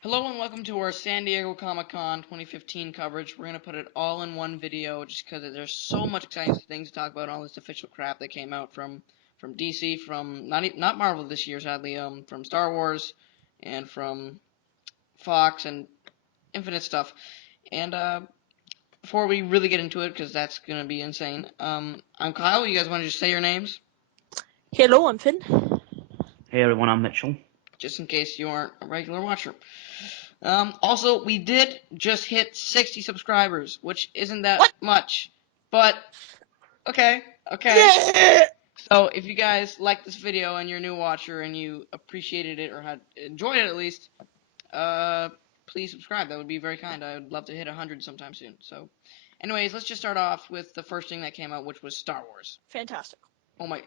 Hello and welcome to our San Diego Comic-Con 2015 coverage. We're going to put it all in one video just because there's so much exciting things to talk about, all this official crap that came out from DC, from not Marvel this year, sadly, from Star Wars and from Fox and infinite stuff. And before we really get into it, because that's going to be insane, I'm Kyle. You guys want to just say your names? Hello, I'm Finn. Hey everyone, I'm Mitchell. Just in case you aren't a regular watcher. Also, we did just hit 60 subscribers, which isn't that much, but okay. Yeah! So if you guys like this video and you're a new watcher and you appreciated it or had enjoyed it at least, please subscribe. That would be very kind. I would love to hit 100 sometime soon. So, anyways, let's just start off with the first thing that came out, which was Star Wars. Fantastic. Oh my,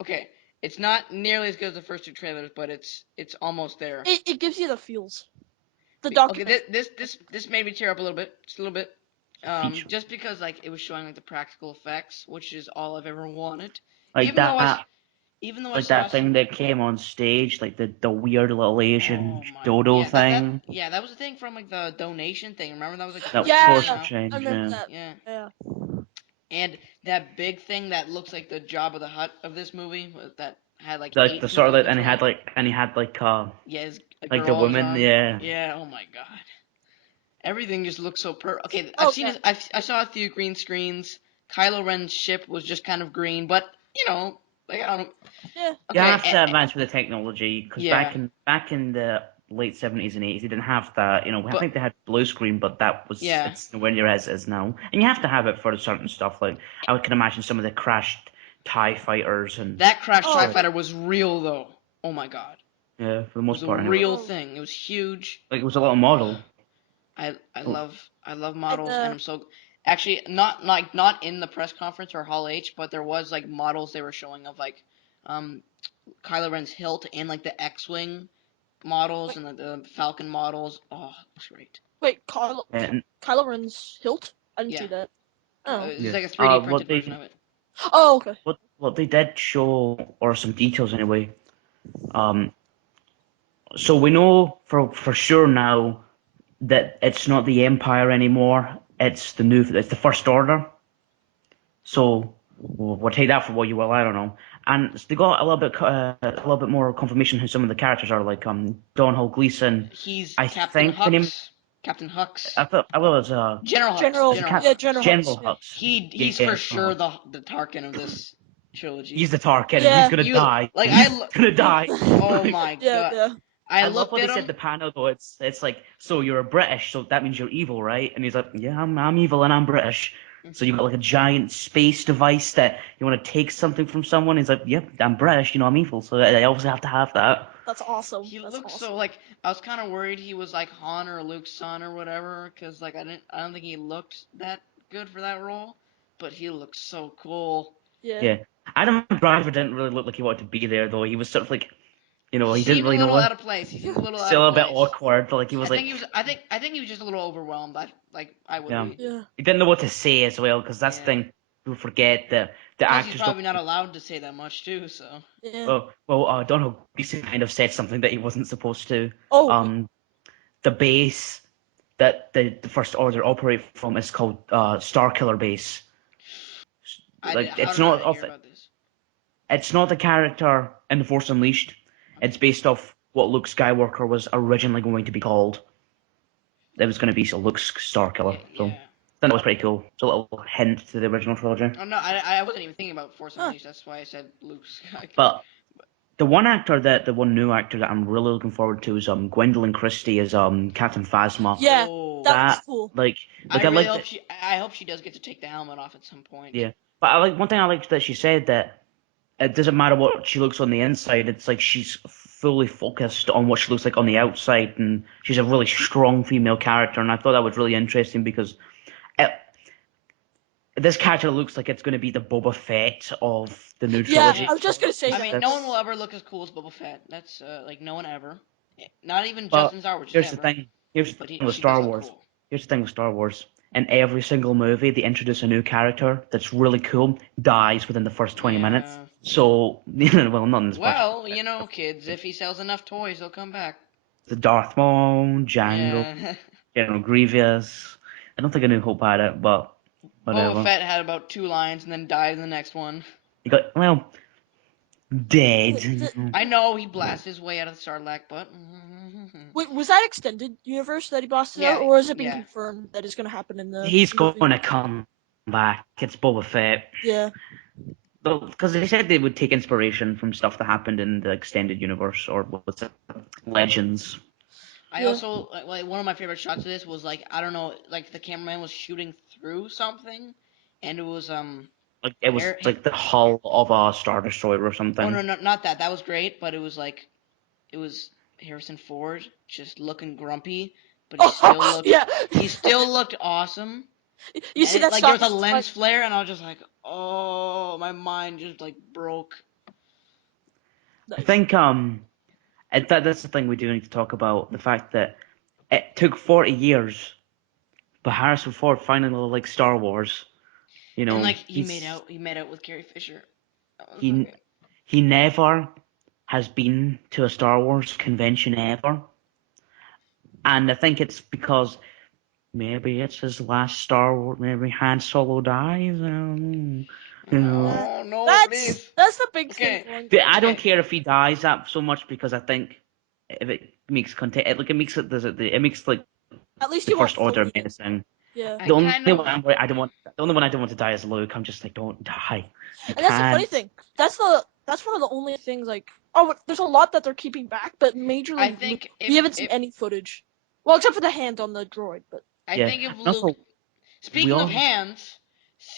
okay. It's not nearly as good as the first two trailers, but it's almost there. It gives you the feels. The Okay, document. this made me tear up a little bit, just a little bit. Just because like it was showing like the practical effects, which is all I've ever wanted. Like Even though that, I saw that thing some. that came on stage, like the weird little Asian Oh my, dodo yeah, thing. that was the thing from like the donation thing. Remember that was like the That first thing that force came Yeah, out. I change, remember yeah. that. Yeah, Yeah. and that big thing that looks like the Jabba the Hutt of this movie that had like Like eight the sort of people like, controlling. and he had Yeah, his, a like the girl on his woman, arm. yeah. Yeah, oh my god. Everything just looks so Okay, I've Oh, seen yeah. it. I saw a few green screens. Kylo Ren's ship was just kind of green, but like I don't. Yeah. You Okay, have to advance with the technology because yeah, back in the late 70s and 80s, they didn't have that. I but think they had blue screen, but yeah, it's nowhere near as it is now. And you have to have it for certain stuff. Like I can imagine some of the crashed TIE fighters and that Crash Oh, Tie stuff. yeah. Fighter was real though. Oh my god, Yeah, for the it was most a part anyway. real Oh. thing. It was huge. Like it was a little model. I love And models, and I'm so actually not in the press conference or Hall H, but there was like models they were showing of like um Kylo Ren's hilt and like the X-wing models wait, and the Falcon models. Oh, looks great. wait, And Kylo Ren's hilt? I didn't see Yeah, that. Oh. it's yeah, like a 3D what printed version of it. Oh, okay. what they did show, or some details anyway. Um, so we know for sure now that it's not the Empire anymore. It's the First Order. So we'll take that for what you will. I don't know. And they got a little bit more confirmation who some of the characters are, like Don Hall Gleason. He's I Captain think the name. Hux. Captain Hux. I thought I was General Hux. General, is it General Cap yeah, Hux. General Hux, General yeah. Hux? He's for Yeah, General sure Hux. the Tarkin of this trilogy. He's the Tarkin, and he's Yeah. gonna You die. like He's gonna die. oh Like, my Yeah, god. yeah. I I love looked what they at said him. the panel though. It's like, so you're a British, so that means you're evil, right? And he's like, yeah, I'm evil and I'm British. So you've got like a giant space device that you want to take something from someone. He's like, yep, I'm British, I'm evil, so I obviously have to have that. That's awesome. He That's looks so awesome. like I was kind of worried he was like Han or Luke's son or whatever, because like I don't think he looked that good for that role, but he looks so cool. Yeah. Yeah, Adam Driver didn't really look like he wanted to be there though. He was sort of like, He he didn't seemed a really know little what. out of place. He seemed a little out Still of a bit place. awkward. Like he was like, I think he was just a little overwhelmed. Like I would yeah, be. Yeah. he didn't know what to say as well, because that's the Yeah. thing. People forget that the Plus, he's actors don't. probably not allowed to say that much too. So. Yeah. Donald Gleason kind of said something that he wasn't supposed to. Oh, Um, the base that the First Order operate from is called Starkiller Base. Like How did I hear about this? it's not the character in The Force Unleashed. It's Okay. based off what Luke Skywalker was originally going to be called. It was going to be Luke Yeah. Starkiller. So I Yeah. think that was pretty cool. It's a little hint to the original trilogy. Oh no, I wasn't even thinking about Force huh. Unleashed. That's why I said Luke Skywalker. But the one new actor that I'm really looking forward to is Gwendolyn Christie as Captain Phasma. Yeah. Oh, That looks That cool. like I I really like hope that. I hope she does get to take the helmet off at some point. Yeah, but I like one thing I liked that she said that it doesn't matter what she looks on the inside. It's like she's fully focused on what she looks like on the outside, and she's a really strong female character. And I thought that was really interesting because it, this character looks like it's going to be the Boba Fett of the new Yeah, trilogy. Yeah. I was just gonna say I that. mean, no one will That's ever look as cool as Boba Fett. That's like no one ever. Not even but Justin Star Wars, just here's the ever. thing. Here's the But thing with she does Star look Wars. cool. Here's the thing with Star Wars. In every single movie, they introduce a new character that's really cool, dies within the first 20 minutes. Yeah. So, well, not in this first. Well, kids, if he sells enough toys, they'll come back. the Darth Maul, Django, Yeah. General Grievous. I don't think A New Hope had it, but Boba whatever. Fett had about 2 lines and then died in the next one. You got dead. I know he blasted his way out of the Sarlacc, but Wait, was that extended universe that he blasted out, yeah, or has it been yeah. confirmed that it's going to happen in the He's movie? going to come back. It's Boba Fett. Yeah. Because they said they would take inspiration from stuff that happened in the extended universe, or what's it, Legends. I Yeah. also like one of my favorite shots of this was like I don't know, like the cameraman was shooting through something, and it was Like it was Har- like the hull of a Star Destroyer or oh no, something. not that. That was great, but it was like it was Harrison Ford just looking grumpy, but Oh, yeah. he still looked awesome. You And see that like there was shot? a lens flare, and I was just like, oh, my mind just like broke. I Nice. think that's the thing we do need to talk about, the fact that it took 40 years, but Harrison Ford finally liked Star Wars. You And know, like he made out with Carrie Fisher. That was he okay. he never has been to a Star Wars convention ever, and I think it's because maybe it's his last Star Wars. Maybe Han Solo dies. You know, Uh, Oh no, that's please. that's the big thing Okay, going but forward. I don't okay. care if he dies that so much because I think if it makes content, it makes it makes like At least the you won't First Order fully end. menacing. Yeah. I The only kind of one I don't want, the only one I don't want to die is Luke. I'm just like, don't die. You And that's the funny can't. thing. That's one of the only things like there's a lot that they're keeping back, but I majorly Luke, think we haven't seen if any footage. Well, except for the hand on the droid, but I Yeah. think if And Luke. also, we Speaking of all. hands,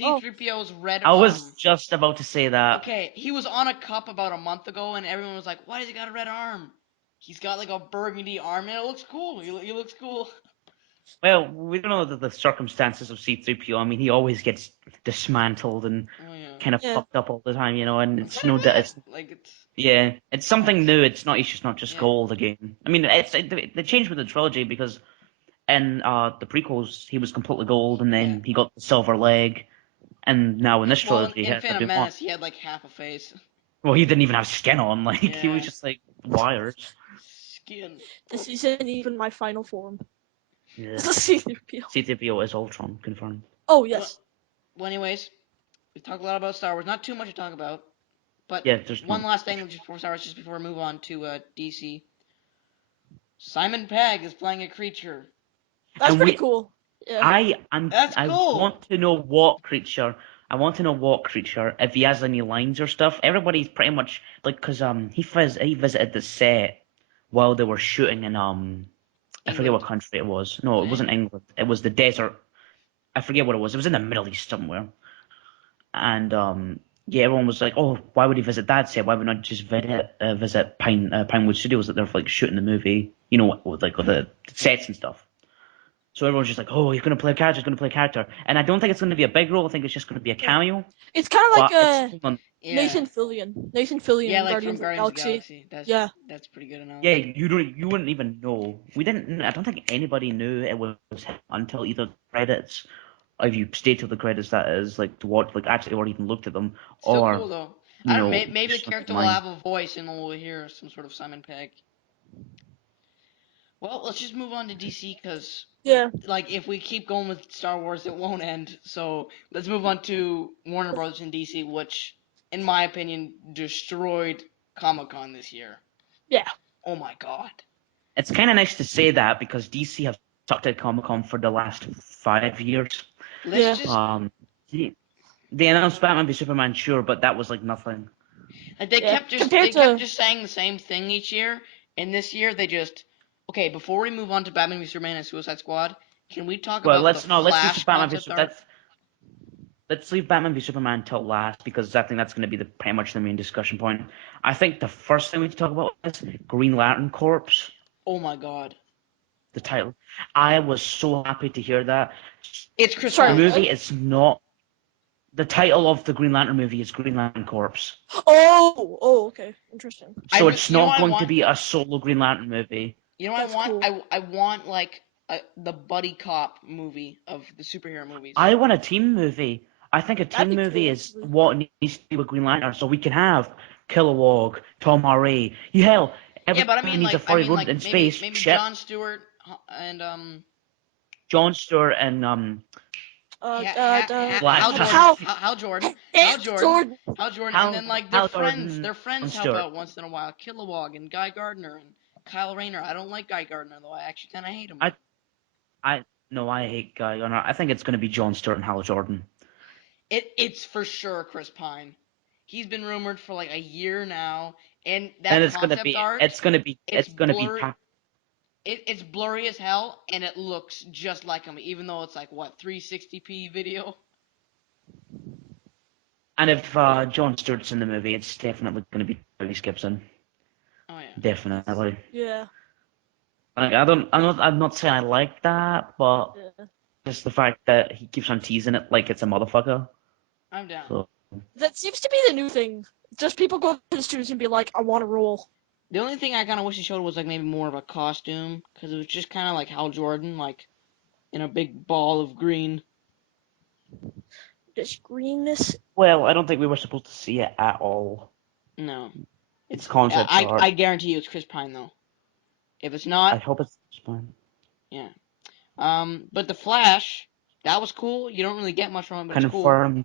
oh C-3PO's red I was arm. just about to say that. Okay, he was on a cup about a month ago, and everyone was like, "Why does he got a red arm?" He's got like a burgundy arm, and it looks cool. He looks cool. Well, we don't know the circumstances of C-3PO. I mean, he always gets dismantled and Oh yeah. kind of yeah. fucked up all the time, and I'm it's kind no of doubt glad. it's. Like it's Yeah, it's something nice. new. It's not. It's just not just Yeah. gold again. I mean, they changed with the trilogy because in the prequels he was completely gold, and Yeah. then he got the silver leg, and now in this Well, in, trilogy he in has a Phantom bit more. Menace, he had like half a face. Well, he didn't even have skin on. Like he was Yeah. just like wires. Skin. This isn't even my final form. Yeah. This is C-3PO. C-3PO is Ultron confirmed. Oh Well, yes. well, anyways, we talked a lot about Star Wars. Not too much to talk about, but Yeah, there's one not last thing much. just before Star Wars, just before we move on to DC. Simon Pegg is playing a creature. That's And pretty cool. Yeah. That's I cool. want to know what creature. I want to know what creature. If he has any lines or stuff. Everybody's pretty much like because he visited the set while they were shooting in I forget what England. country it was. No, Was it it wasn't England? England. It was the desert. I forget what it was. It was in the Middle East somewhere. And yeah, everyone was like, "Oh, why would he visit that set? Why would not just visit Pinewood Studios that they're like shooting the movie? You know, with like with the sets and stuff." So everyone's just like, "Oh, he's gonna play a character. He's gonna play a character." And I don't think it's gonna be a big role. I think it's just gonna be a Yeah. cameo. It's kind of like But it's something on. Yeah. Nathan Fillion. Nathan Fillion Yeah, in like from Guardians of the Guardians of the Galaxy. Galaxy. Yeah. That's pretty good Yeah, analogy. you wouldn't even know. We didn't. I don't think anybody knew it was him until either the credits. If you stayed till the credits, that is like to watch, like actually, or even looked at them, Still or cool though. I you don't. know, Maybe the just character will online. have a voice and we'll hear some sort of Simon Pegg. Well, let's just move on to DC because, Yeah. like, if we keep going with Star Wars, it won't end. So let's move on to Warner Brothers and DC, which, in my opinion, destroyed Comic Con this year. Yeah. Oh my god. It's kind of nice to say that because DC have sucked at Comic Con for the last 5 years. Let's Yeah. just They, they announced Batman v Superman, sure, but that was like nothing. like Yeah. they Compared kept to just saying the same thing each year, and this year they just okay. Before we move on to Batman v Superman and Suicide Squad, can we talk Well, about the let's no, let's Flash just Batman v concept Superman. art? Let's leave Batman v Superman till last because I think that's going to be the pretty much the main discussion point. I think the first thing we need to talk about is Green Lantern Corps, Oh my god. the title. I was so happy to hear that. It's Chris The sorry, Pine. what? movie is not. The title of the Green Lantern movie is Green Lantern Corps. Oh, okay. Interesting. So it's You know not what I going to want? be a solo Green Lantern movie. You know what I That's want? cool. I want like the buddy cop movie of the superhero movies. I want a team movie. I think a That'd team be movie cool, is actually. what needs to be with Green Lantern. So we can have Kilowog, Tom Hardy. Hell, Yeah, but I Everything mean, needs a like, furry rodent in space. maybe Shit. Jon Stewart and Jon Stewart and Hal Flash. Jordan, Hal Jordan, Hal Jordan, Jordan. Hal Jordan, and then Hal like Hal Jordan, their Jon friends help Stewart. out once in a while. Kilowog and Guy Gardner and Kyle Rayner. I don't like Guy Gardner though. I actually kind of hate him. I no, I hate Guy Gardner. I think it's going to be Jon Stewart and Hal Jordan. It's for sure Chris Pine. He's been rumored for like a year now, and And that concept art, it's it's gonna be blurry. It's blurry as hell, and it looks just like him, even though it's like what 360p video. and if Jon Stewart's in the movie, it's definitely going to be Elise Gibson. Oh yeah. Definitely. Yeah. Like I'm not saying I like that, but Yeah. just the fact that he keeps on teasing it like it's a motherfucker. I'm down. So That seems to be the new thing. Just people go to the studios and be like, I want to roll. The only thing I kind of wish he showed was like maybe more of a costume, because it was just kind of like Hal Jordan, like in a big ball of green. Just greenness. well, I don't think we were supposed to see it at all. No, It's concept art. I guarantee you it's Chris Pine though. If it's I not, hope it's fine. yeah. But the Flash, that was cool. You don't really get much from it, but it's cool.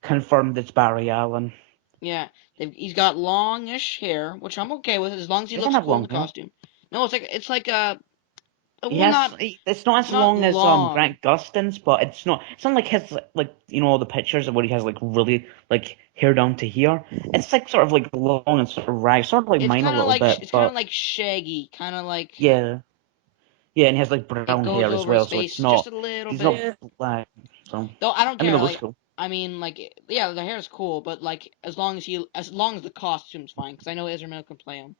Confirmed it's Barry Allen. Yeah, he's got longish hair, which I'm okay with as long as he He doesn't looks have cool in long the hair. costume. No, it's like He well, has. It's not as not long as long. Grant Gustin's, but it's not. It's not like his like all the pictures of where he has like really like hair down to here. It's like sort of like long and sort of ragged, sort of like mine a little bit, It's kind of but like shaggy, kind of like yeah, yeah, and he has like it brown goes hair as over his well, so it's face just not. a little He's bit. not Yeah. black. So Though I don't I mean, care. it looks Like cool. I mean, like yeah, the hair is cool, but like as long as the costume's fine, because I know Ezra Miller can play him.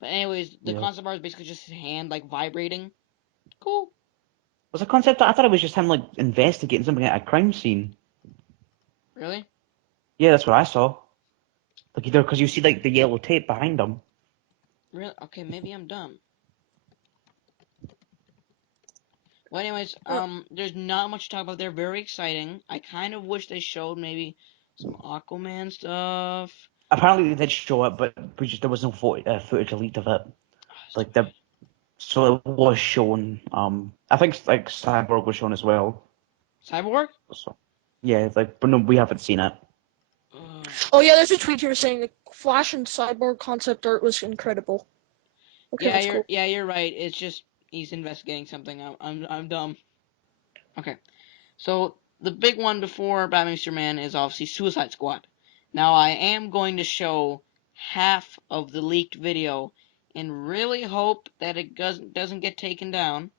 But anyways, the Yeah. concept art is basically just his hand like vibrating. Cool. Was a concept? I thought it was just him like investigating something at a crime scene. Really? Yeah, that's what I saw. Like either because you see like the yellow tape behind him. Really? Okay, maybe I'm dumb. Well, anyways, there's not much to talk about there. Very exciting. I kind of wish they showed maybe some Aquaman stuff. Apparently they did show it, but there was no footage leaked of it. Like the So it was shown. I think like Cyborg was shown as well. Cyborg? So yeah, like but no, we haven't seen it. Ugh. Oh yeah, there's a tweet here saying the Flash and Cyborg concept art was incredible. Okay, that's cool. You're right. It's just he's investigating something. I'm dumb. Okay. So the big one before Batman v Superman is obviously Suicide Squad. Now I am going to show half of the leaked video and really hope that it doesn't get taken down.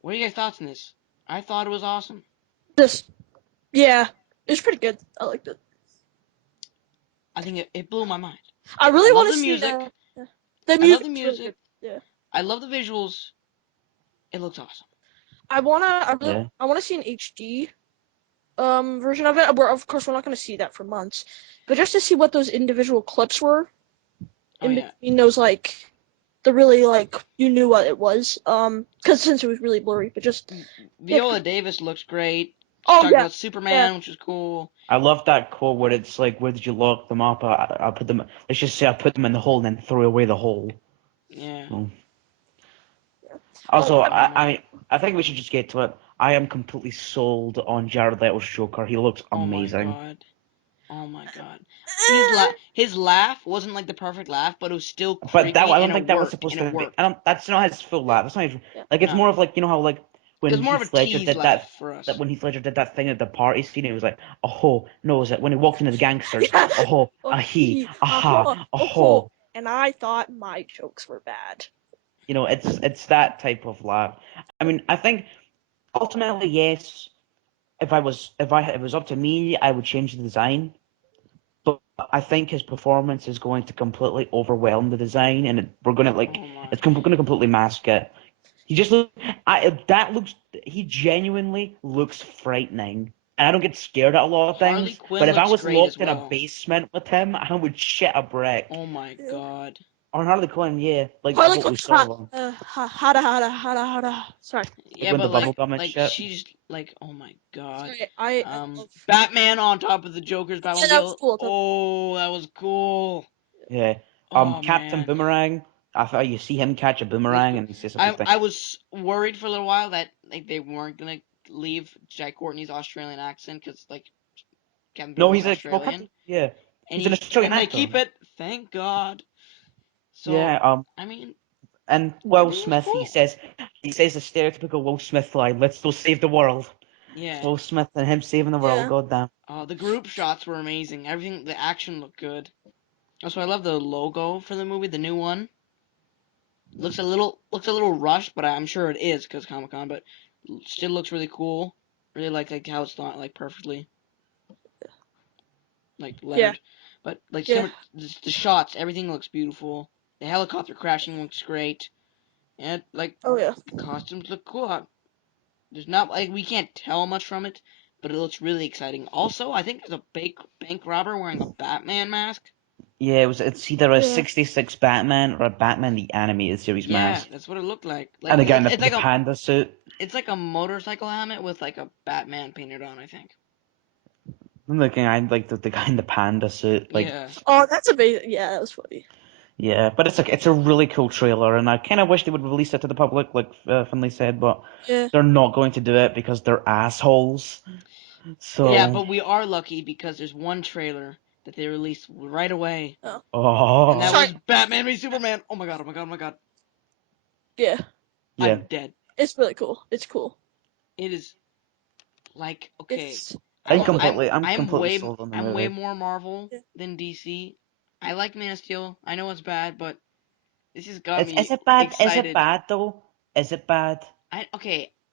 What are your guys' thoughts on this? I thought it was awesome. Yeah, it's pretty good. I liked it. I think it blew my mind. I I really love want the to see music. the I love the music's really good. music. Yeah. I love the visuals. It looks awesome. Yeah, I wanna see an HD version of it. Where of course we're not gonna see that for months, but just to see what those individual clips were Oh in yeah. between those like the really like you knew what it was. Because since it was really blurry, but just yeah. Viola Davis looks great. She Oh talked yeah, about yeah. Superman, which was cool. I love that quote where it's like, "Where did you lock them up? I put them. Let's just say I put them in the hole and then threw away the hole." Yeah. So, Oh, also, Yeah, man. I think we should just get to it. I am completely sold on Jared Leto's Joker. He looks Oh my amazing. god. Oh my god. His laugh wasn't like the perfect laugh, but it was still But that creepy I and don't it think that was worked. supposed And it to be. worked. That's not his full laugh. That's not his, yeah. like it's No. more of like how like It was when more of a Heath Ledger tease did laugh for that us. when Heath Ledger did that thing at the party scene. It was like, oh no, was it when he walked into the gangsters? Yeah. Oh, Oh, a he, aha, aha, oh, oh. and I thought my jokes were bad. It's that type of laugh. I mean, I think ultimately yes. If it was up to me, I would change the design. But I think his performance is going to completely overwhelm the design, and we're gonna like Oh my. it's going to completely mask it. He just look. That looks. He genuinely looks frightening, and I don't get scared at a lot of Harley things. But Quinn if I looks was great as locked in a well. basement with him, I would shit a brick. Oh my Yeah. god. Or Harley Quinn, yeah, like Harley what Quinn, we saw of him hada. Sorry, like Yeah, with the but bubble gum and like shit. she's like, oh my god. sorry. I love. Batman on top of the Joker's Yeah, that was Batmobile. cool. Oh, that was cool. Yeah, Oh Captain man. Boomerang. I thought you see him catch a boomerang and he says a I big thing. I was worried for a little while that like they weren't gonna leave Jack Courtney's Australian accent because like Captain No, Boomerang's he's a well, Australian, Captain. Yeah, and he's an Australian they actor. keep it. Thank God. So Yeah. I mean, And Will everything was Smith, he cool. says the stereotypical Will Smith line, "Let's go save the world." It's Yeah. Will Smith and him saving the world. Yeah. Goddamn. The group shots were amazing. Everything, the action looked good. Also, I love the logo for the movie, the new one. Looks a little rushed, but I'm sure it is because Comic Con. But still looks really cool. Really like how it's not like perfectly like Yeah. lettered, but like Yeah. the shots, everything looks beautiful. The helicopter crashing looks great, and like Oh yeah. the costumes look cool. There's not like we can't tell much from it, but it looks really exciting. Also, I think there's a bank robber wearing a Batman mask. Yeah, it's either a Yeah. '66 Batman or a Batman the Animated Series Yeah, mask, that's what it looked like. Like and the guy in it's the like a panda suit. it's like a motorcycle helmet with like a Batman painted on, I think. I'm looking at like the guy in the panda suit, like. Yeah. Oh, that's amazing. Yeah, that was funny. Yeah, but it's a really cool trailer, and I kind of wish they would release it to the public, like Finley said, but Yeah. they're not going to do it because they're assholes. Yeah, So, but we are lucky because there's one trailer that they released right away, Oh. and that oh, Sorry. was Batman v Superman. Oh my god, oh my god, oh my god. Yeah. yeah, I'm dead. It's really cool. It's cool. It is like okay. It's I'm all good. completely, I'm I'm completely way sold on the I'm way movie. more Marvel Yeah. than DC. I like Man of Steel. I know it's bad, but this has got Is me it bad? Is it excited. bad though? Is it bad?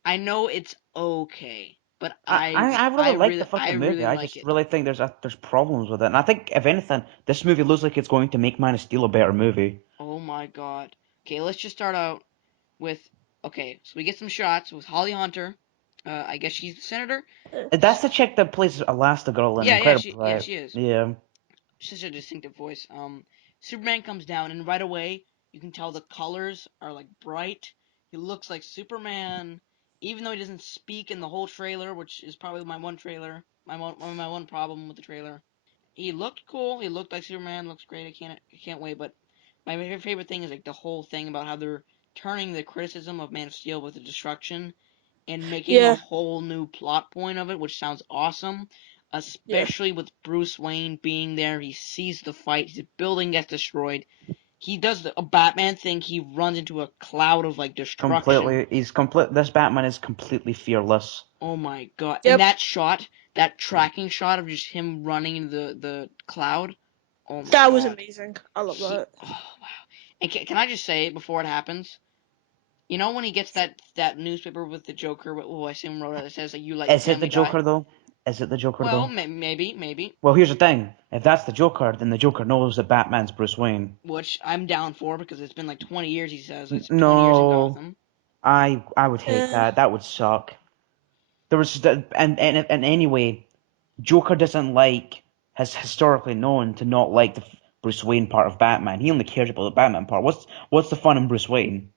I know it's okay, but I really like the I fucking movie. really I like just it. really think there's problems with it, and I think if anything, this movie looks like it's going to make Man of Steel a better movie. Oh my god. Okay, let's just start out with okay. So we get some shots with Holly Hunter. I guess she's the senator. That's the chick that plays Elastigirl in Yeah, yeah, Incredible, she right? she is. Yeah. She's such a distinctive voice. Superman comes down, and right away you can tell the colors are like bright. He looks like Superman, even though he doesn't speak in the whole trailer, which is probably my one trailer, my one problem with the trailer. He looked cool. He looked like Superman. Looks great. I can't wait. But my favorite thing is like the whole thing about how they're turning the criticism of Man of Steel with the destruction and making a Yeah. whole new plot point of it, which sounds awesome. Yeah. Especially with Bruce Wayne being there, he sees the fight. His building gets destroyed. He does a Batman thing. He runs into a cloud of like destruction. Completely, he's complete. This Batman is completely fearless. Oh my god! And Yep. that shot, that tracking shot of just him running into the cloud. Oh my That was god! amazing. I love that. Oh wow! And can I just say before it happens, you know when he gets that newspaper with the Joker, who I assume wrote it, that says like you let your Is it the family die. Joker though? Is it the Joker Well, though? maybe. Well, here's the thing. If that's the Joker, then the Joker knows that Batman's Bruce Wayne. Which I'm down for because it's been like 20 years. He says it's 20 years in No, Gotham. I would hate Yeah. that. That would suck. There was and anyway, Joker doesn't like has historically known to not like the Bruce Wayne part of Batman. He only cares about the Batman part. What's the fun in Bruce Wayne?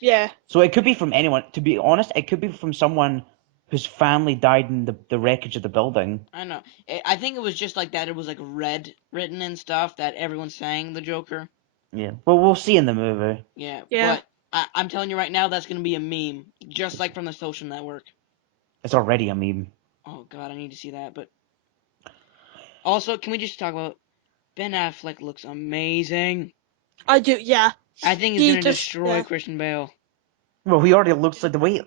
Yeah. So it could be from anyone. To be honest, it could be from someone whose family died in the wreckage of the building. I know. I think it was just like that. It was like red written and stuff that everyone sang the Joker. Yeah. Well, we'll see in the movie. Yeah, Yeah. but I'm telling you right now, that's gonna be a meme, just like from the Social Network. It's already a meme. Oh God, I need to see that. But also, can we just talk about Ben Affleck looks amazing. I do. Yeah. I think he's He gonna just. destroy Yeah. Christian Bale. Well, he already looks like the way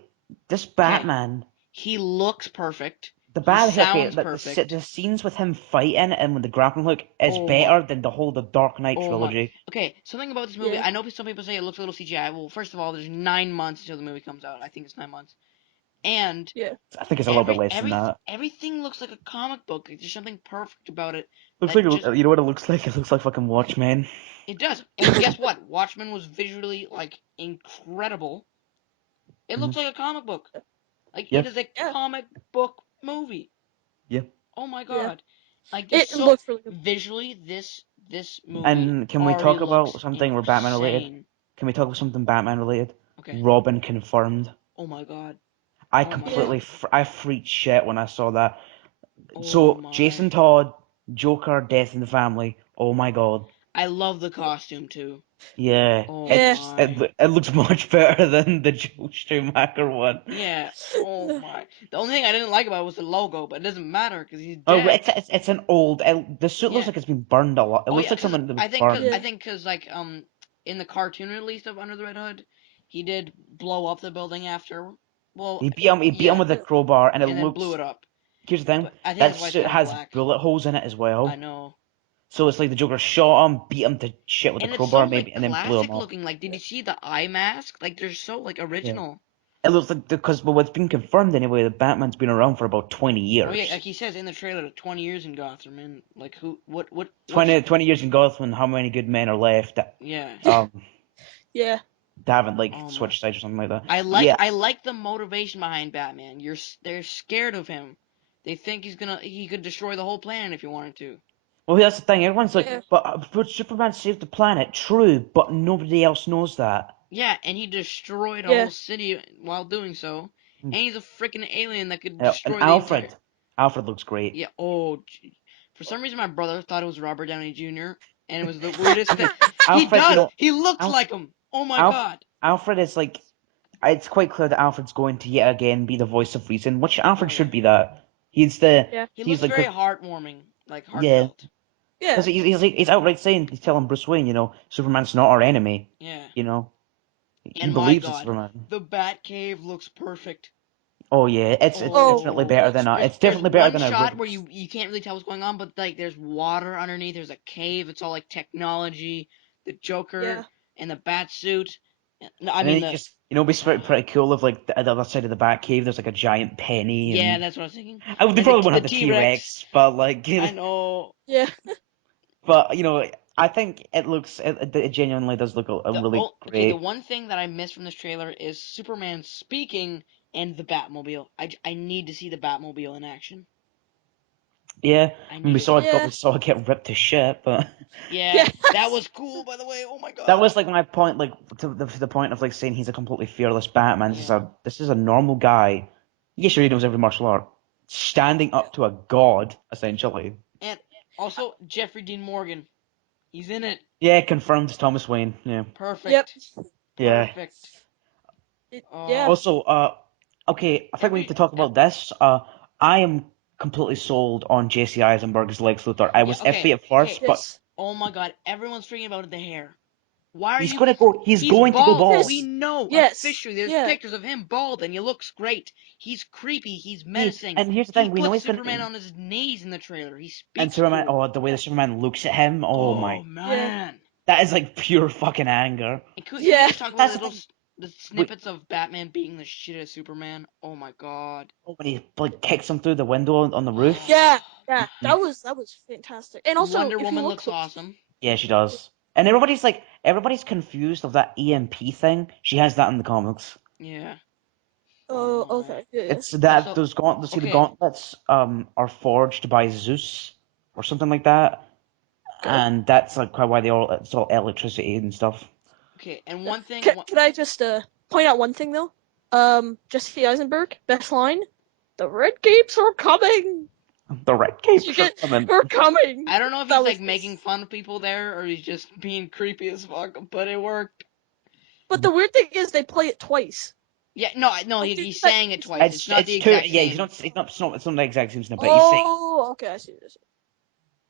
this Okay, Batman. he looks perfect. The He bad okay, sounds like perfect. the scenes with him fighting and with the grappling hook is Oh my. better than the whole the Dark Knight Oh my. trilogy. Okay, something about this movie. Yeah. I know some people say it looks a little CGI. Well, first of all, there's 9 months until the movie comes out. I think it's 9 months. And Yeah. I think it's a little bit less than that. everything looks like a comic book. There's something perfect about it. Looks like That just you know what it looks like? It looks like fucking Watchmen. it does. And guess what? Watchmen was visually like incredible. It Hmm. looks like a comic book. Like Yeah, it is a Yeah. comic book movie. yeah. Oh my Yeah. god. Like there's It so looks really good. visually this movie And can we already talk about looks something where Batman related? insane. Can we talk about something Batman related? Okay. Robin confirmed. Oh my god. I Oh my Yeah. completely god. I freaked shit when I saw that. Oh So my. Jason Todd, Joker, Death in the Family. Oh my god. I love the costume too. Yeah, Oh Yeah. my. it looks much better than the Joe Schumacher one. Yeah. Oh my. The only thing I didn't like about it was the logo, but it doesn't matter because he's Oh, dead. it's an the suit looks Yeah. like it's been burned a lot. It Oh looks yeah, like because something that was I think burned. because like in the cartoon release of Under the Red Hood, he did blow up the building after. Well, He beat him yeah, with a crowbar, and it and then blew looks. it up. Here's the thing, But I think that that's why it's suit kind of has black. bullet holes in it as I well. know. So it's like the Joker shot him, beat him to shit with a And it's so crowbar, like maybe, and then blew him classic up. looking. Like, did you see the eye mask? Like, they're so like Yeah. original. It looks like because well, what's been confirmed anyway, that Batman's been around for about 20 Oh yeah, years. like he says in the trailer, 20 years in Gotham, and like who, what, 20 years in Gotham, how many good men are left that yeah. Yeah. haven't like Oh my. switched sides or something like that? I Yeah. like the motivation behind Batman. They're scared of him. They think he could destroy the whole planet if he wanted to. Well, that's the thing. Everyone's like, Yeah. but Superman saved the planet. True, but nobody else knows that. Yeah, and he destroyed a Yeah. whole city while doing so. Hmm. And he's a freaking alien that could Yeah, and destroy the entire. Alfred looks great. Yeah. Oh, for some reason my brother thought it was Robert Downey Jr. and it was the weirdest thing. He Alfred, does. He looks Alf, like him. Oh my Alf, god. Alfred is like, it's quite clear that Alfred's going to yet again be the voice of reason, which Oh Alfred yeah. should be that. Yeah. He He's looks like, very heartwarming, like yeah, heartfelt. because Yeah. he's outright saying, he's telling Bruce Wayne, Superman's not our enemy. Yeah. You know, he And my believes in god, Superman. the Batcave looks perfect. Oh yeah, it's definitely Oh, better looks than great. it's there's definitely better one than a shot rig. where you can't really tell what's going on, but like there's water underneath. There's a cave. It's all like technology. The Joker Yeah. and the bat suit. No, I And then mean you the. just, it'd be pretty cool if, like, the other side of the Batcave, there's like a giant penny, Yeah, and that's what I was thinking. they And probably won't the have the T Rex. T-Rex, but like, I know. Yeah. but I think it genuinely does look really Okay, the great. one thing that I missed from this trailer is Superman speaking and the Batmobile. I need to see the Batmobile in action. Yeah, I I mean, need to see it. Yeah. we saw it get ripped to shit, but Yeah, that Yes. was cool, by the way. Oh my that god. was like my point, like to the point of like saying he's a completely fearless Batman. Yeah. This is a normal guy. Yeah, sure, he knows every martial art, standing Yeah. up to a god essentially. And also Jeffrey Dean Morgan. He's in it. Yeah, confirmed as Thomas Wayne. Yeah, Yep. Perfect. yeah. Perfect. Yeah. Oh, Also, okay, I think we need to talk yeah, about this. I am completely sold on Jesse Eisenberg's Lex Luthor. I yeah, was okay. iffy at first, but Yes. Oh my god, everyone's freaking about the hair. Why are he's you gonna go. He's He's going to go bald. bald. We Yes. know Yes. officially. There's Yeah. pictures of him bald and he looks great. He's creepy. He's Yeah, menacing. and here's the He thing: we know puts he's Superman gonna. on his knees in the trailer. He And speaks Superman. cool. Oh, the way the Superman looks at him. Oh Oh my, Yeah. man. that is like pure fucking anger. And can we Yeah. just talk about That's the thing. the We, snippets of Batman beating the shit out of Superman? Oh my god. oh, when he like kicks him through the window on the roof. Yeah. Yeah. Mhm. That was fantastic. And also, Wonder if you Woman look looks close, awesome. Yeah, she does. And everybody's confused of that EMP thing. She has that in the comics. Yeah. Oh oh, my. okay. Yeah. It's that Also, those gauntlet. See, the okay. gauntlets are forged by Zeus or something like that, Okay. and that's like why it's all electricity and stuff. Okay, and one thing. Can I just point out one thing though? Jesse Eisenberg, best line: "The red capes are coming." The red You capes are get, coming. are coming. I don't know if That he's was like making fun of people there or he's just being creepy as fuck, but it worked. But the weird thing is they play it twice. Yeah, no, Like he's saying it twice. It's not the It's two. exact Yeah, same. it's not the exact same snip, but he's saying. Oh, okay, I see this.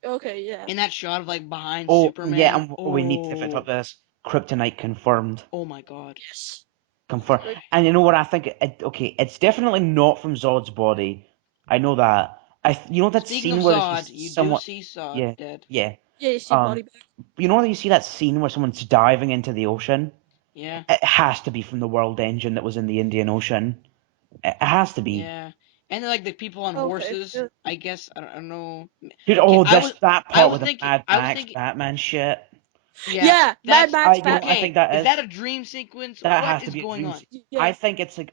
Okay, yeah. In that shot of like behind Oh yeah, Superman. and we need to fit Oh, up this. Kryptonite confirmed. oh my god. Yes. Confirmed. Like, And you know what I think? Okay, it's definitely not from Zod's body. I know that. You know that Speaking of scene where Zod, he's you do somewhat. see Zod Yeah, dead. yeah. yeah, you see Um, body bag. you know that you see that scene where someone's diving into the ocean? Yeah, It has to be from the World Engine that was in the Indian Ocean. It has to be. yeah. And then, like the people on Okay. horses, Yeah. I guess I don't know. Dude, Okay, oh, that I part was with the thinking Mad I was Max thinking Batman shit. yeah, Yeah, Mad that's Max I Batman. think okay. that Is is. that a dream sequence? That What has to is be a going dream. on? I Yeah. think it's like.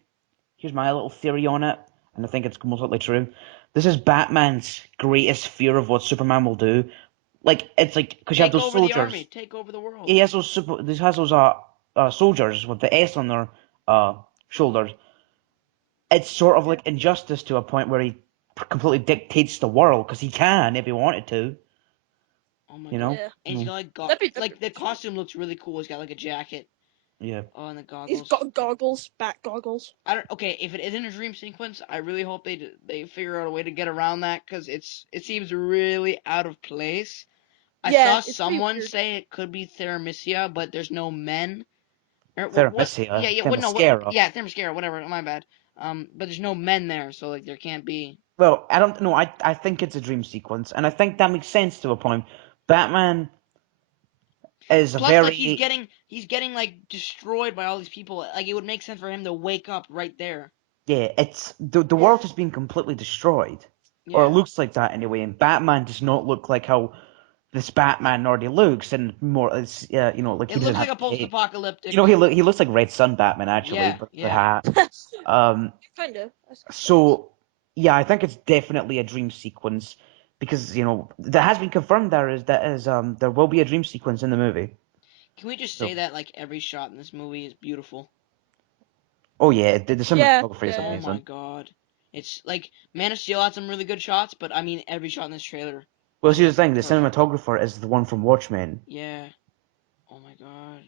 Here's my little theory on it, and I think it's most likely true. This is Batman's greatest fear of what Superman will do. Like it's like because you have Take those over the army, soldiers. take over the world. He has those soldiers with the S on their shoulders. It's sort of like injustice to a point where he completely dictates the world because he can if he wanted to. Oh my You god. know? Yeah. And he's got like That'd like be the costume looks really cool. He's got like a jacket. Yeah. Oh, and the These goggles. goggles, bat goggles. I don't. Okay, if it isn't a dream sequence, I really hope they figure out a way to get around that because it seems really out of place. I Yeah, saw it's pretty someone weird. say it could be Theramisia, but there's no men. Or what? Yeah, Theramiscia, yeah. What? No. What? Themyscira. Yeah, Themyscira. Whatever. My bad. But there's no men there, so like there can't be. Well, I don't know. I think it's a dream sequence, and I think that makes sense to a point. Batman is a Plus, like very he's getting like destroyed by all these people. Like it would make sense for him to wake up right there. yeah. It's the Yeah. world has been completely destroyed, or it Yeah. looks like that anyway. And Batman does not look like how this Batman already looks, and more it's like It he doesn't looks like have a the cape. post-apocalyptic. He looks like Red Sun Batman actually, Yeah. but the Yeah. hat. Um, Kinda. so yeah, I think it's definitely a dream sequence because that has been confirmed. There will be a dream sequence in the movie. Can we just So say that like every shot in this movie is beautiful? oh yeah, the Yeah, cinematography is yeah. Oh my amazing. god. It's like Man of Steel had some really good shots, but I mean every shot in this trailer Well, is see the just thing, the perfect. cinematographer is the one from Watchmen. Yeah. Oh my god.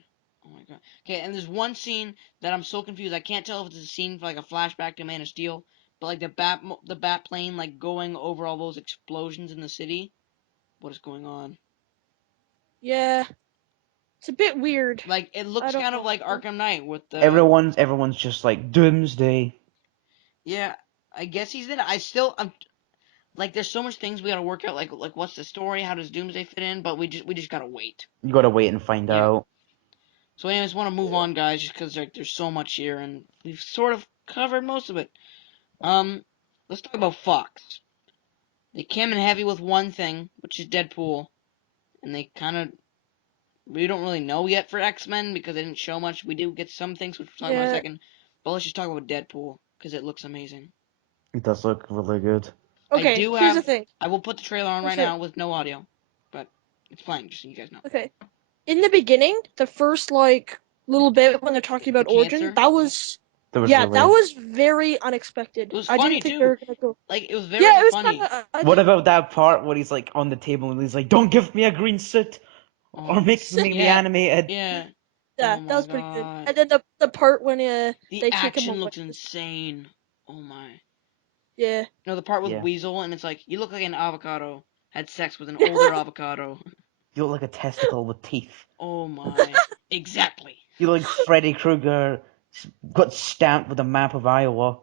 Oh my god. Okay, and there's one scene that I'm so confused. I can't tell if it's a scene for like a flashback to Man of Steel, but like the bat plane like going over all those explosions in the city. What is going on? Yeah. It's a bit weird. Like it I looks don't kind of know. like Arkham Knight with the Everyone's just like Doomsday. yeah. I guess he's in it. I'm like there's so much things we gotta work out. Like what's the story? How does Doomsday fit in? But we just gotta wait. You gotta wait and find Yeah. out. So anyways, want to move Yeah. on, guys, just because like there's so much here and we've sort of covered most of it. Let's talk about Fox. They came in heavy with one thing, which is Deadpool, and they kind of we don't really know yet for X-Men because they didn't show much. We do get some things, which we'll talk about in a Yeah. second. But let's just talk about Deadpool because it looks amazing. It does look really good. I Okay, do here's the have. thing. I will put the trailer on right now with no audio, but it's playing just so you guys know. Okay. In the beginning, the first like little bit when they're talking The about origin, cancer. that was That was yeah, that really. was very unexpected. It was I funny didn't think they too. were gonna go. Like it was Yeah, very it was kind funny. of. What about that part where he's like on the table and he's like, "Don't give me a green suit, or Oh make me yeah, animated." yeah. Yeah, Oh that my was pretty good. god. And then the part when The they take him action away. looks insane. Oh my. Yeah. No, the part with Yeah, Weasel and it's like you look like an avocado had sex with an older avocado. you look like a testicle with teeth. Oh my. Exactly. You look like Freddy Krueger got stamped with a map of Iowa.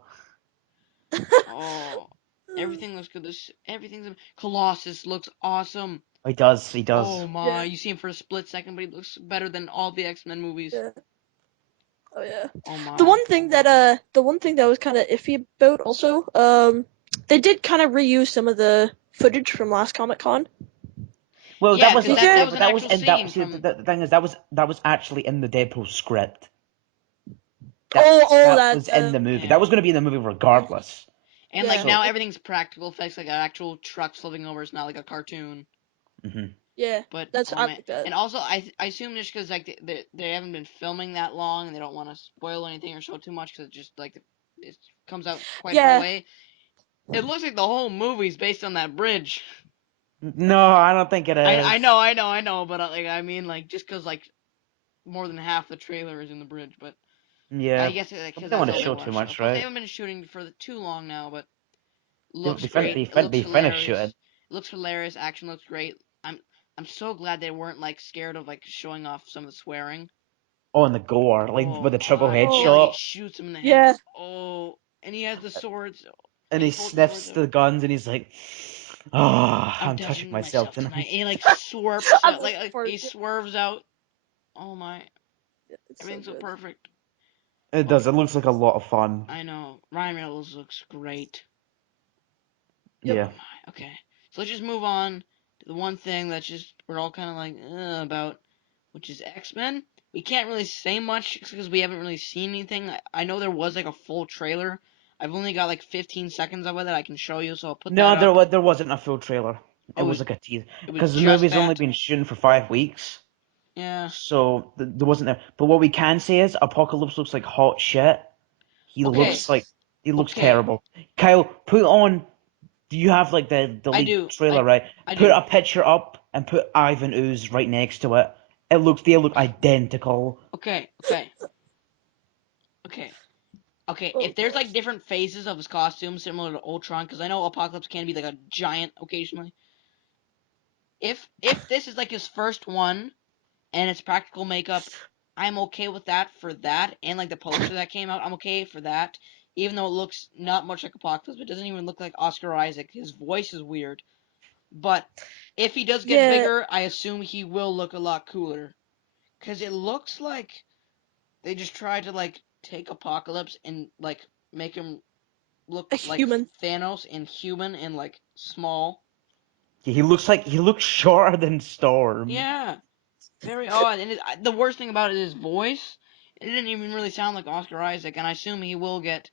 Oh, everything looks good. Everything's Colossus looks awesome. He does. He does. Oh my, Yeah. you see him for a split second, but he looks better than all the X-Men movies. Yeah. Oh yeah. Oh The my. one thing that was kind of iffy about also they did kind of reuse some of the footage from last Comic Con. Well, that Yeah, was because Did that you? was but an that was actual and that scene see from the thing is that was actually in the Deadpool script. That Oh, that that was in the movie. yeah. That was going to be in the movie regardless. And like yeah, So now everything's practical effects, like an actual truck flipping over. It's not like a cartoon. mhm. yeah. But That's oh I man, like that. and also I assume just because like they haven't been filming that long and they don't want to spoil anything or show too much because it just like it comes out quite far Yeah. away. It looks like the whole movie's based on that bridge. No, I don't think it I is. know, but like I mean like just because like more than half the trailer is in the bridge, but I Yeah, guess but we because don't that's want to all they show want too to show. much, Plus they right? haven't been shooting for too long now, but They looks they fin great. they It fin looks they finished shooting. hilarious. It looks hilarious. Action looks great. I'm so glad they weren't like scared of like showing off some of the swearing. Oh, and the gore, like Oh with the triple my. Oh Yeah, like he headshot, shoots him in the head. yeah. Oh, and he has the swords. and And he he's holding the swords sniffs up. the guns, and he's like, "Ah, I'm I'm touching touching myself myself tonight. tonight." And he like swerps I out, like that part. he swerves out. Oh my. Yeah, it's so Everything's so good. perfect. It Oh, does. It looks like a lot of fun. I know. Ryan Reynolds looks great. Yep. Yeah. Oh my. Okay. So let's just move on to the one thing that's just we're all kind of like about, which is X-Men. We can't really say much because we haven't really seen anything. I know there was like a full trailer. I've only got like 15 seconds of it that I can show you, so I'll put that No, up. there wasn't a full trailer. It Oh, was like a teaser it was because the just movie's only that. been shooting for 5 weeks, Yeah. so there wasn't there. But what we can say is Apocalypse looks like hot shit. He Okay. looks like he looks Okay. terrible. Kyle, put on. Do you have like the I leaked do. trailer right? I Put do. a picture up and put Ivan Ooze right next to it, they look identical. Okay. If there's Oh, like different phases of his costume similar to Ultron, because I know Apocalypse can be like a giant occasionally. If this is like his first one and it's practical makeup, I'm okay with that for that. And like the poster that came out, I'm okay for that. Even though it looks not much like Apocalypse, it doesn't even look like Oscar Isaac. His voice is weird. But if he does get yeah, bigger, I assume he will look a lot cooler. Because it looks like they just tried to like take Apocalypse and like make him look a like human. Thanos and human and like small. Yeah, he looks shorter than Storm. Yeah, very odd. And the worst thing about it is his voice. It didn't even really sound like Oscar Isaac, and I assume he will get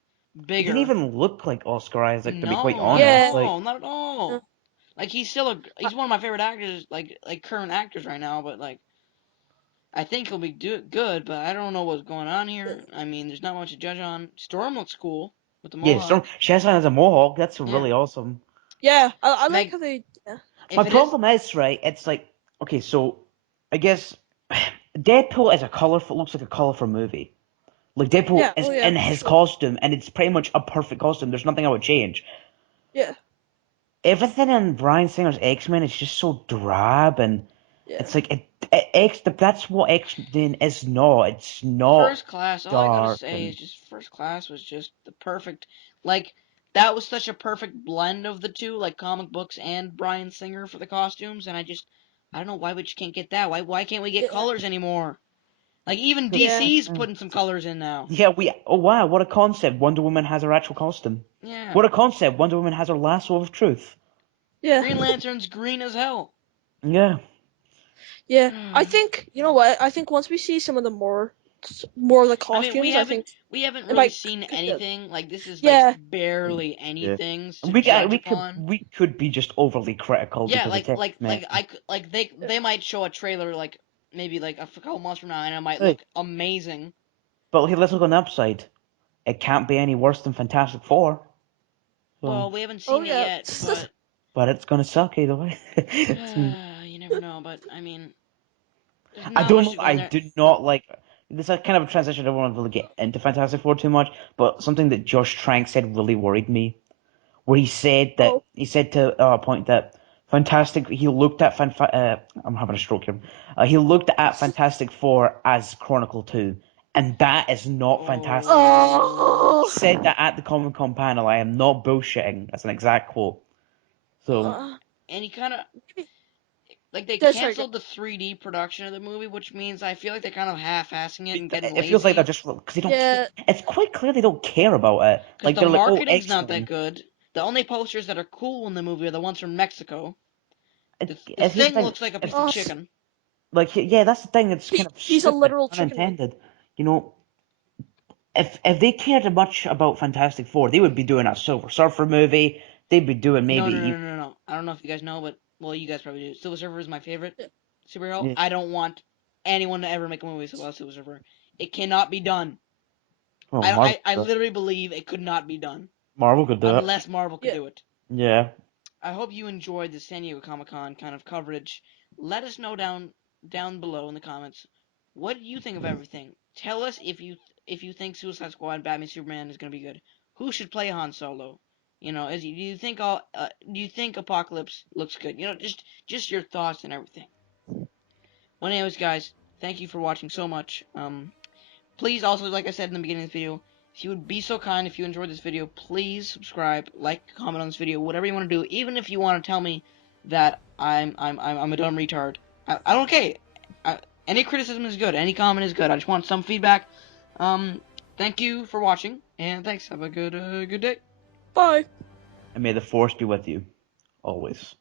He didn't bigger. even look like Oscar Isaac, to be quite No, not at honest. Yeah, Like, all. Not at no, all. Like uh, he's one of my favorite actors, like current actors right now. But like I think he'll be good, but I don't know what's going on here. I mean, there's not much to judge on. Storm looks cool with the yeah, Storm. mohawk. She has a mohawk. That's Yeah, really awesome. yeah. I like Meg. how they. Yeah, My If it is, problem is, right, it's like, okay, so I guess Deadpool is a colorful, looks like a colorful movie. Like Deadpool yeah. is Oh yeah, in for his sure. costume, and it's pretty much a perfect costume. There's nothing I would change. Yeah, Everything in Bryan Singer's X-Men is just so drab, and yeah. it's like that's what X-Men is not. It's not First Class, all I gotta dark say is and just First Class was just the perfect, like, that was such a perfect blend of the two, like comic books and Bryan Singer for the costumes, and I don't know why we just can't get that. Why can't we get Yeah, colors anymore? Like, even yeah, DC's putting some colors in now. yeah. We Oh wow, what a concept! Wonder Woman has her actual costume. Yeah. What a concept! Wonder Woman has her lasso of truth. yeah, Green Lantern's green as hell. Yeah. yeah. I I think you know what? I think once we see some of the more of the mean, costumes, I think we haven't it really might seen be good. anything. Like, this is, like, Yeah, barely Yeah. anything to We judge we could upon. be just overly critical Yeah, because it's X-Men. they might show a trailer like maybe like a couple months from now, and it might Hey, look amazing. but hey, let's look on the upside. It can't be any worse than Fantastic Four. So, Well, we haven't oh seen it yeah. yet, but but it's gonna suck either way. you never know. But I mean, there's I not don't much know. to go in I there. do not like. This is kind of a transition. I don't want to really get into Fantastic Four too much, but something that Josh Trank said really worried me. Where Oh, he said to a point that Fantastic. He looked at I'm having a stroke here. He looked at Fantastic Four as Chronicle 2, and that is not Fantastic. He oh. said that at the Comic Con panel. I am not bullshitting. That's an exact quote. So Uh, And he kind of maybe. like they Yeah, sorry. Go. canceled the 3D production of the movie, which means I feel like they're kind of half-assing it and getting it feels like they're lazy just because they don't care. Yeah, It's quite clear they don't care about it. because Like the they're like, oh, marketing's not that X-Men. good. The only posters that are cool in the movie are the ones from Mexico. The Here's the thing thing. looks like a If piece of uh, chicken. like yeah, that's the thing. It's kind of he's a stupid, literal chicken wing. unintended. You know, if they cared much about Fantastic Four, they would be doing a Silver Surfer movie. They'd be doing No, maybe no, no, no, no, no. I don't know if you guys know, but well, you guys probably do. Silver Surfer is my favorite Yeah. superhero. yeah. I don't want anyone to ever make a movie about Silver Surfer. It cannot be done. Oh, Marvel, I literally believe it could not be done Marvel could do it. unless Marvel could Yeah. do it. Yeah. I hope you enjoyed the San Diego Comic Con kind of coverage. Let us know down below in the comments what you think of everything. Tell us if you think Suicide Squad and Batman Superman is gonna be good. Who should play Han Solo? You know, do you think do you think Apocalypse looks good? You know, just your thoughts and everything. Well, anyways, guys, thank you for watching so much. Please also, like I said in the beginning of the video, if you would be so kind, if you enjoyed this video, please subscribe, like, comment on this video, whatever you want to do. Even if you want to tell me that I'm a dumb retard, I don't care. Any criticism is good. Any comment is good. I just want some feedback. Thank you for watching, and thanks. Have a good day. Bye. And may the Force be with you always.